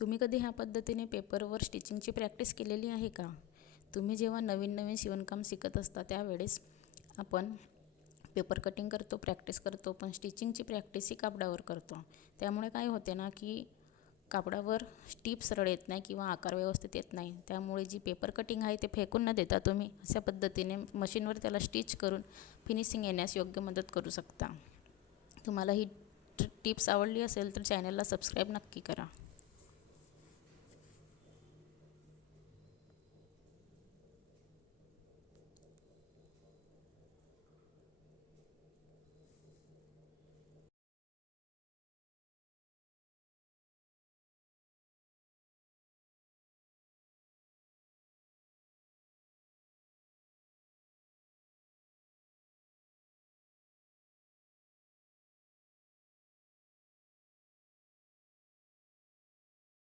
तुम्ही कधी ह्या पद्धतीने पेपरवर स्टिचिंगची प्रॅक्टिस केलेली आहे का? तुम्ही जेव्हा नवीन नवीन शिवणकाम शिकत असता त्यावेळेस आपण पेपर कटिंग करतो, प्रॅक्टिस करतो, पण स्टिचिंगची प्रॅक्टिस ही कापडावर करतो. त्यामुळे काय होते ना की कापडावर टिप सरळ येत नाही किंवा आकार व्यवस्थित येत नाही. त्यामुळे जी पेपर कटिंग आहे ते फेकून न देता तुम्ही अशा पद्धतीने मशीनवर त्याला स्टिच करून फिनिशिंग येण्यास योग्य मदत करू शकता. तुम्हाला ही टिप्स आवडली असेल तर चॅनलला सबस्क्राईब नक्की करा.